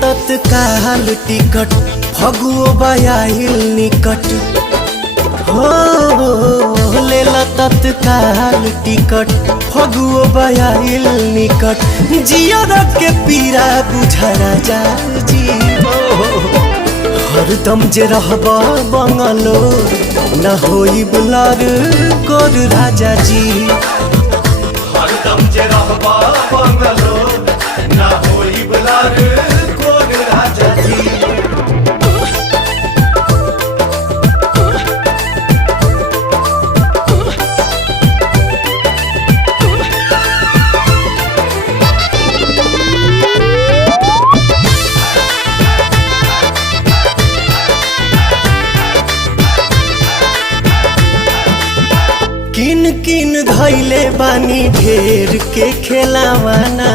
तत्काल टिकट फगुओ बयाहिल निकट हो लेला तत्काल टिकट फगुओ बयाहिल निकट जियर के पीरा बुझा राजा जी हरदम जे रहबा बंगलो न होई बुलार गोर राजा जी हरदम जे रहबा बंगलो ना होई बुलार गोर राजा जी। किन किन धैले बानी ढेर के खेलावाना